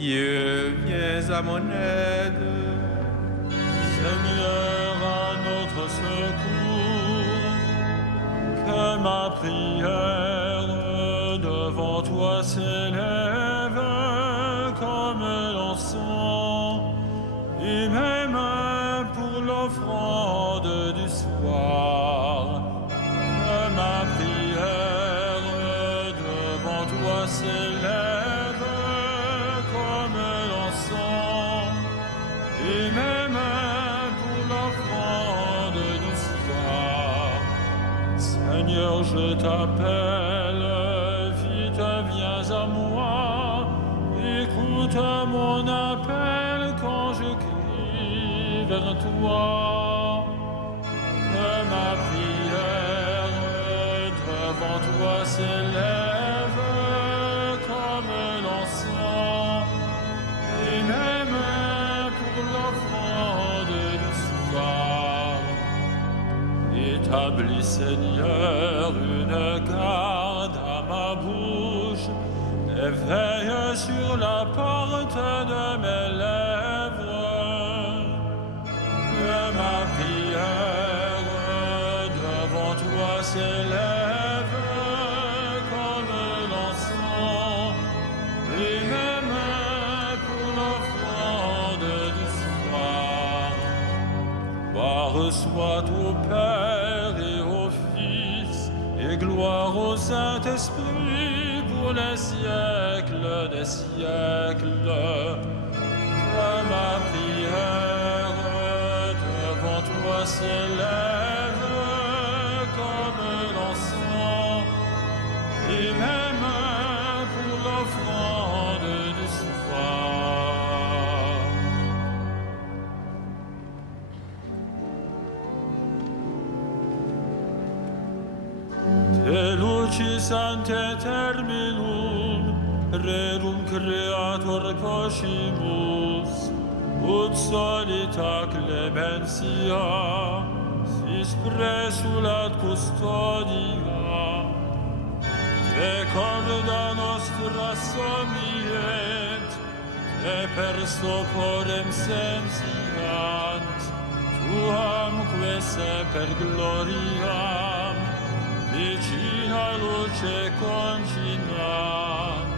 Dieu, viens à mon aide. Seigneur, à notre secours, que ma prière devant toi s'élève comme l'encens, et même pour l'offrande du soir, que ma prière devant toi s'élève comme l'encens, et même pour l'offrande du soir. Seigneur, je t'appelle, vite viens à moi, écoute mon appel quand je crie vers toi. Que ma prière devant toi s'élève comme l'encens, et même pour l'offrande du soir. Établis, Seigneur, une garde à ma bouche, et veille sur la porte de mes lèvres. Que ma prière devant toi s'élève comme l'encens, et même pour l'offrande du soir. Gloire soit au Père et au Fils, et gloire au Saint-Esprit pour les siècles des siècles. Que ma prière devant toi s'élève comme l'encens, et même pour l'offrande du soir. Te lucis ante terminum, rerum creator poscimus, ut solita clementia, sis presulat custodia, te corda nostra somiet, te per soporem sensiant, tuamque seper gloriam, vicina luce concinat,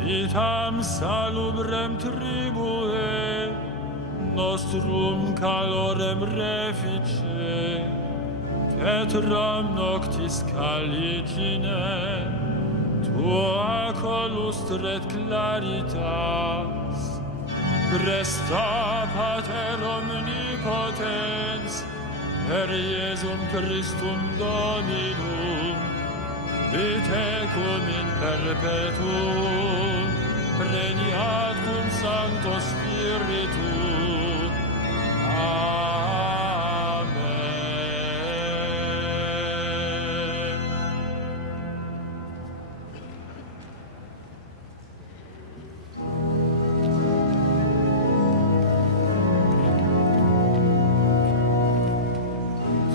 vitam salubrem tribue, nostrum calorem refice, tetram noctis caligine, tua colustret claritas, presta Pater omnipotens, per Iesum Christum Dominum, vitecum in perpetuum, regnat cum Sancto Spiritu. Amen.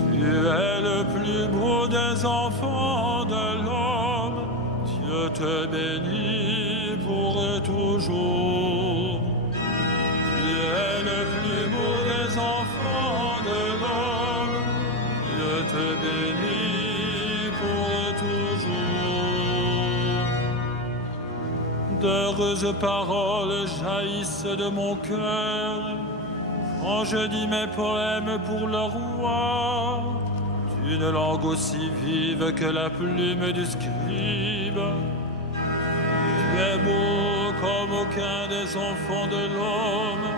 Tu es le plus beau des enfants de l'homme, Dieu te bénit pour toujours. Tu es le plus beau des enfants de l'homme, Dieu te bénit pour toujours. D'heureuses paroles jaillissent de mon cœur, quand je dis mes poèmes pour le roi, d'une langue aussi vive que la plume du scribe. Tu es beau comme aucun des enfants de l'homme,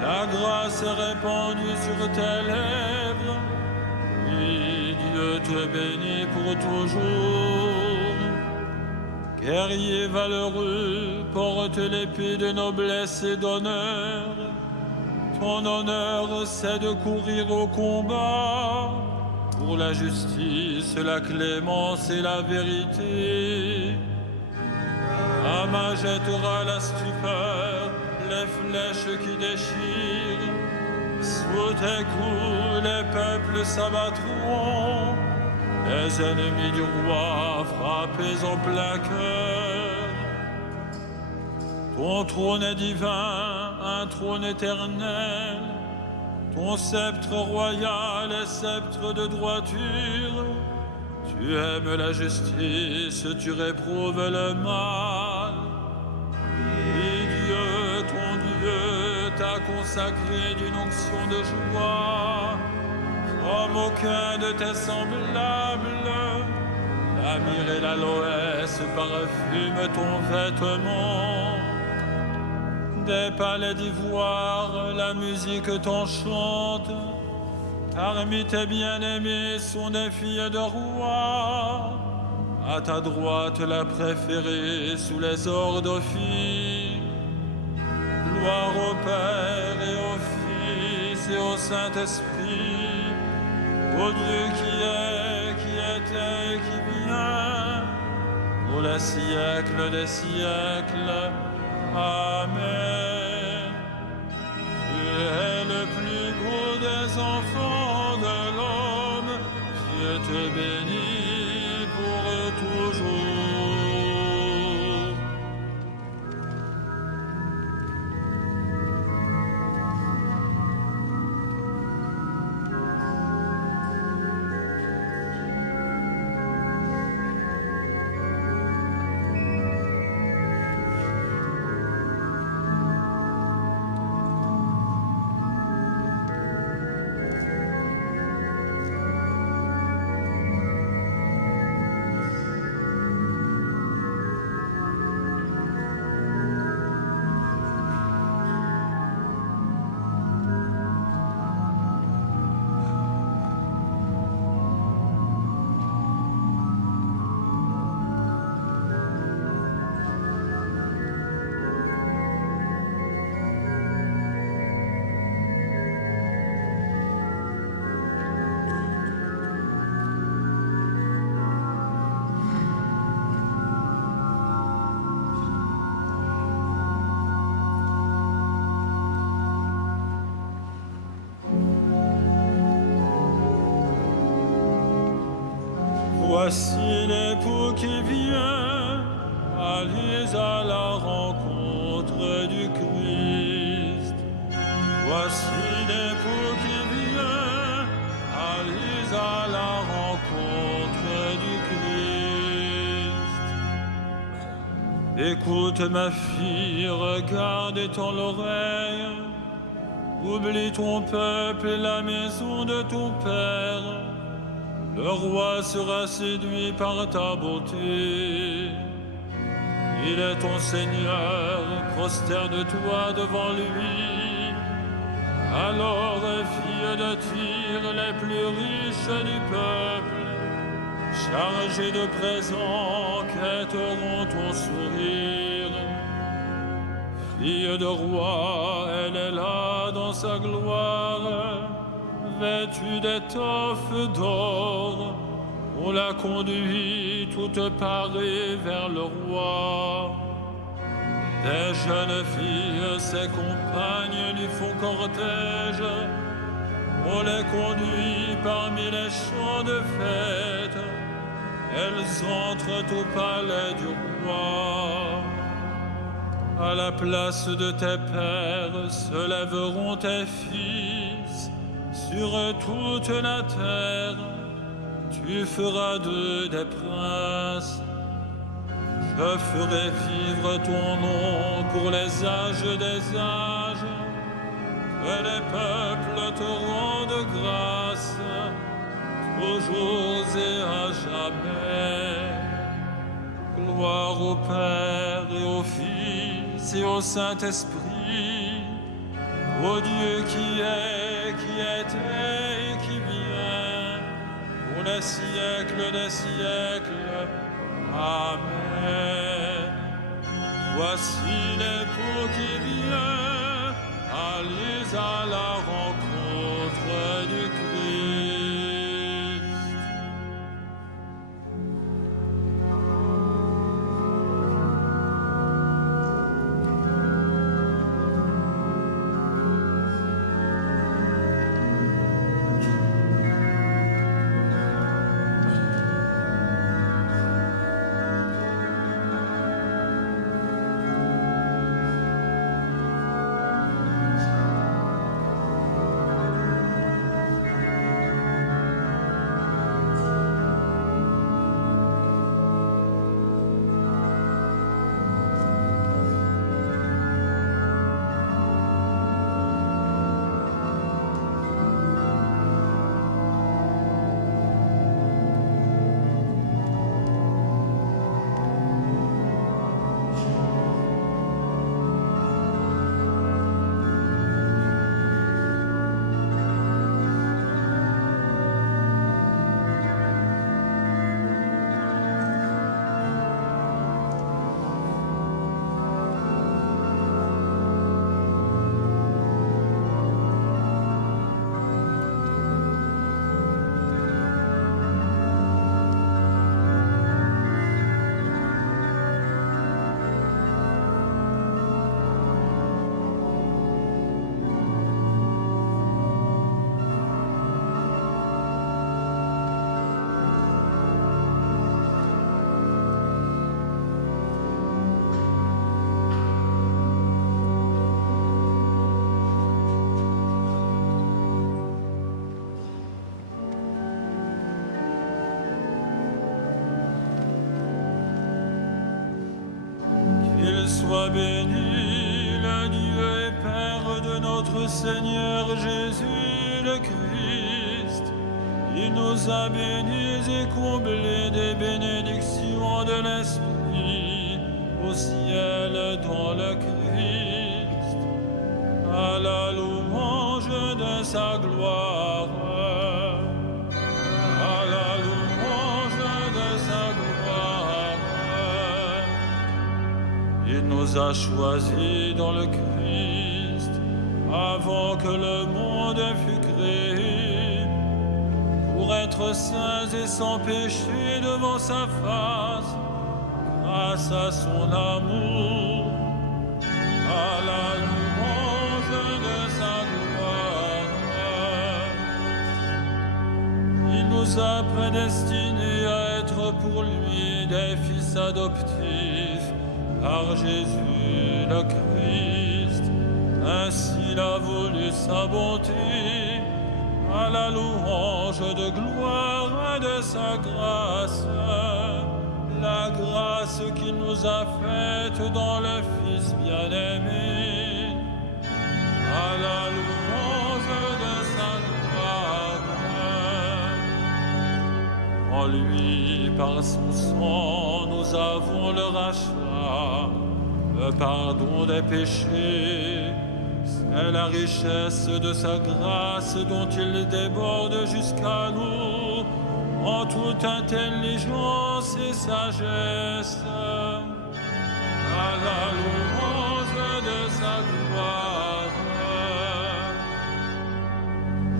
la grâce est répandue sur tes lèvres, et Dieu te bénit pour toujours. Guerrier valeureux, porte l'épée de noblesse et d'honneur. Ton honneur, c'est de courir au combat pour la justice, la clémence et la vérité. Ta main jettera la stupeur, les flèches qui déchirent. Sous tes coups, les peuples s'abattront, les ennemis du roi frappés en plein cœur. Ton trône est divin, un trône éternel. Ton sceptre royal est sceptre de droiture. Tu aimes la justice, tu réprouves le mal. Et Dieu, ton Dieu, t'a consacré d'une onction de joie, comme aucun de tes semblables. La myrrhe et l'aloès parfument ton vêtement. Des palais d'ivoire, la musique t'enchante. Parmi tes bien-aimés sont des filles de rois. À ta droite, la préférée sous les ordres filles. Gloire au Père et au Fils et au Saint-Esprit, au Dieu qui était et qui vient, pour les siècles des siècles. Amen. Tu es le plus beau des enfants de l'homme, Dieu te bénit pour toujours. Voici l'époux qui vient, allez à la rencontre du Christ. Voici l'époux qui vient, allez à la rencontre du Christ. Écoute ma fille, regarde et tends l'oreille. Oublie ton peuple et la maison de ton père. Le roi sera séduit par ta beauté. Il est ton Seigneur, prosterne-toi devant lui. Alors, filles de Tyr, les plus riches du peuple, chargées de présents, quêteront ton sourire. Fille de roi, elle est là dans sa gloire, vêtue d'étoffes d'or, on la conduit toute parée vers le roi. Des jeunes filles, ses compagnes lui font cortège, on les conduit parmi les champs de fête, elles entrent au palais du roi. À la place de tes pères se lèveront tes fils. Sur toute la terre, tu feras d'eux des princes. Je ferai vivre ton nom pour les âges des âges. Que les peuples te rendent grâce, toujours et à jamais. Gloire au Père et au Fils et au Saint-Esprit, au Dieu qui était et qui vient, pour les siècles des siècles. Amen. Voici l'époux qui vient, allez à la rencontre du Christ. soit béni, le Dieu et Père de notre Seigneur Jésus le Christ. Il nous a bénis et comblés des bénédictions de l'Esprit au ciel dans le Christ, à la louange de sa gloire, à la louange de sa gloire. Il nous a choisis dans le Christ avant que le monde fût créé, pour être saints et sans péché devant sa face, grâce à son amour, à la louange de sa gloire. Il nous a prédestinés à être pour lui des fils adoptifs par Jésus le Christ. Ainsi il a voulu sa bonté, à la louange de gloire de sa grâce, la grâce qu'il nous a faite dans le Fils bien-aimé, à la louange de sa gloire. En lui, par son sang, nous avons le rachat, le pardon des péchés. C'est la richesse de sa grâce dont il déborde jusqu'à nous en toute intelligence et sagesse, à la louange de sa gloire.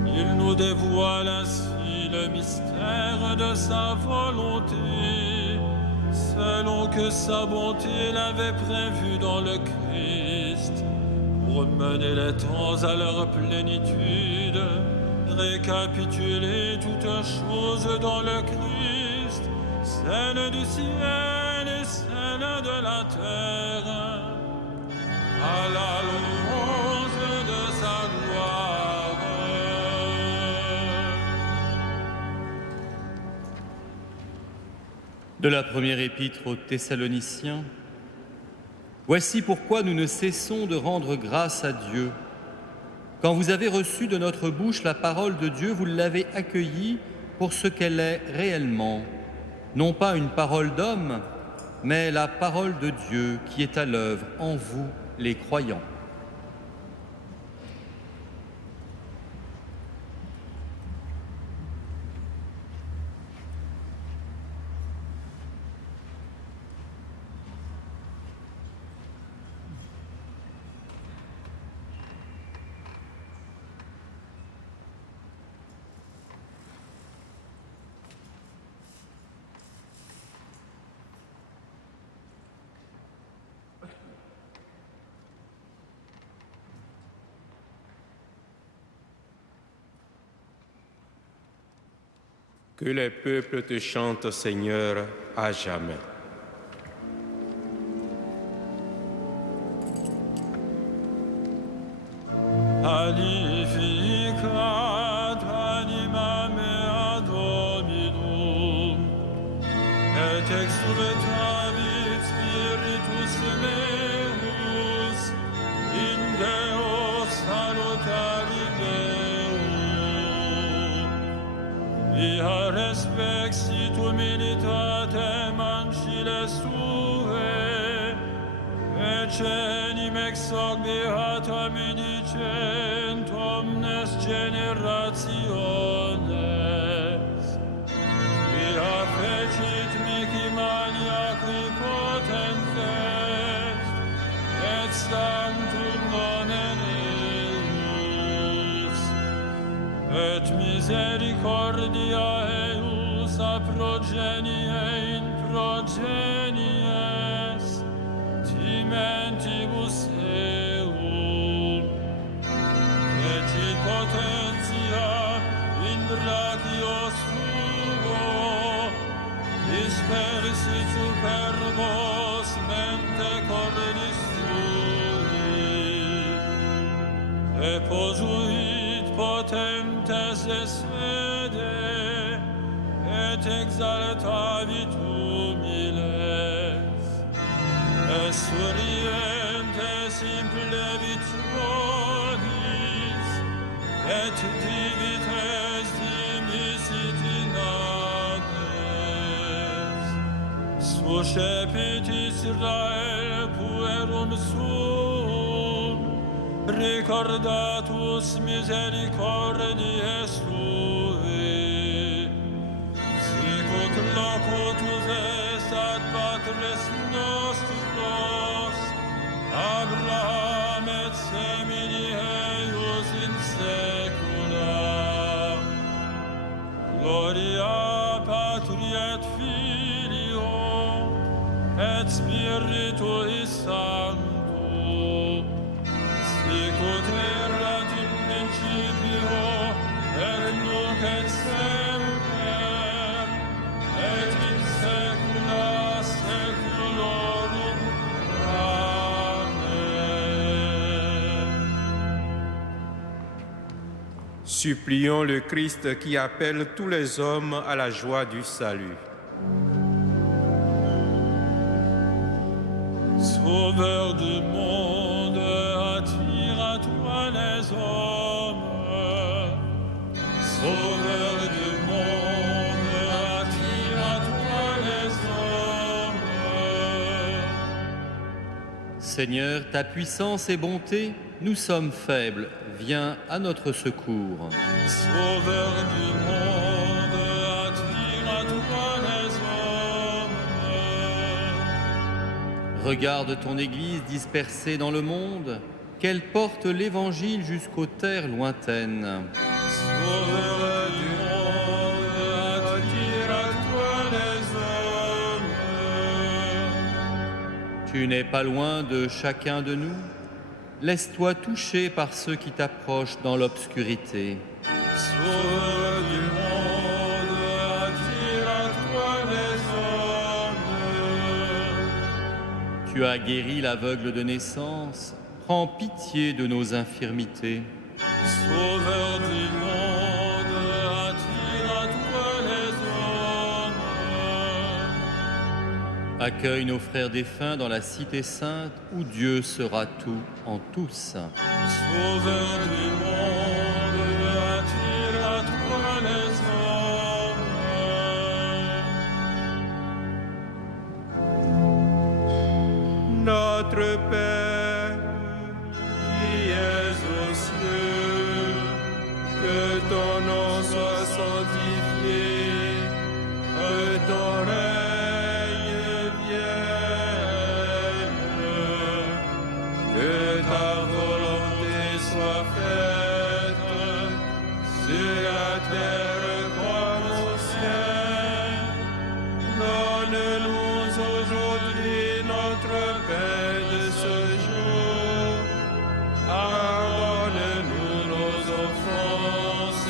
Il nous dévoile ainsi le mystère de sa volonté, selon que sa bonté l'avait prévu dans le Christ, pour mener les temps à leur plénitude, récapituler toutes choses dans le Christ, celles du ciel et celles de la terre, à la louange de sa gloire. De la première épître aux Thessaloniciens. Voici pourquoi nous ne cessons de rendre grâce à Dieu. Quand vous avez reçu de notre bouche la parole de Dieu, vous l'avez accueillie pour ce qu'elle est réellement, non pas une parole d'homme, mais la parole de Dieu qui est à l'œuvre en vous, les croyants. Que les peuples te chantent, Seigneur, à jamais. Magnificat anima mea Dominum, et exsultavit spiritus meus, in Deo salutari meum. Via respexit humilitatem anciles suae, Ecenim ex hoc beatam dicent omnes generationes. Via fecit mihi maniaci potens est, et sanctum nomen eius. Et misericordia eius a progenie in progenies, mentibus eum, fecit potentia in brachios tuo, dispersit superbos mente cordis tui, e posuit potentes esvede, et exaltavit humiles. Esurie et divites dimisitinates. Suscepit Israel puerum sum, recordatus misericordiae sui, sicut locutus est ad patres nostros, Abraham et semini eius in saecula. Gloria Patri et Filio et Spiritui Sancto, sicut erat in principio et nunc et semper et in saecula saeculorum. Amen. Supplions le Christ qui appelle tous les hommes à la joie du salut. Sauveur du monde, attire à toi les hommes. Sauveur du monde, attire à toi les hommes. Seigneur, ta puissance et bonté, nous sommes faibles, viens à notre secours. Sauveur du monde, attire à toi les hommes. Regarde ton Église dispersée dans le monde, qu'elle porte l'Évangile jusqu'aux terres lointaines. Sauveur du monde, attire à toi les hommes. Tu n'es pas loin de chacun de nous. Laisse-toi toucher par ceux qui t'approchent dans l'obscurité. Sauveur du monde, attire à toi les hommes. Tu as guéri l'aveugle de naissance, prends pitié de nos infirmités. Sauveur du monde, attire à toi les hommes. Accueille nos frères défunts dans la cité sainte où Dieu sera tout en tous. Sauveur du monde, attire à toi les hommes. Notre Père, qui es aux cieux, que ton nom soit sanctifié, que ton règne vienne, que ta volonté soit faite sur la terre comme au ciel. Donne-nous aujourd'hui notre pain de ce jour. Pardonne-nous nos offenses,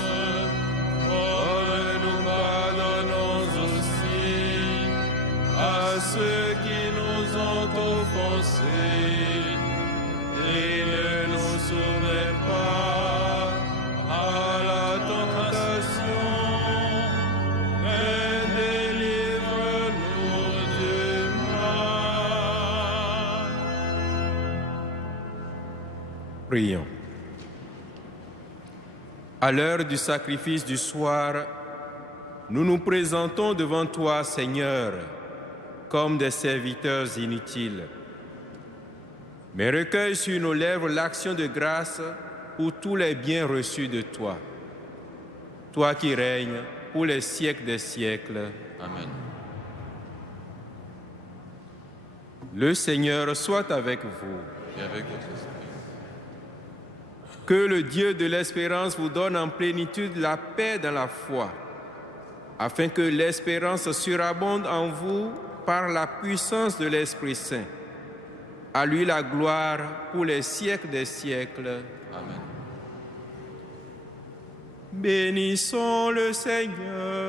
comme nous pardonnons aussi à ceux qui nous ont offensés. Et ne nous soumets pas à la tentation, mais délivre-nous du mal. Prions. À l'heure du sacrifice du soir, nous nous présentons devant toi, Seigneur, comme des serviteurs inutiles. Mais recueille sur nos lèvres l'action de grâce pour tous les biens reçus de toi. Toi qui règnes pour les siècles des siècles. Amen. Le Seigneur soit avec vous. Et avec votre esprit. Que le Dieu de l'espérance vous donne en plénitude la paix dans la foi, afin que l'espérance surabonde en vous par la puissance de l'Esprit Saint. À lui la gloire pour les siècles des siècles. Amen. Bénissons le Seigneur.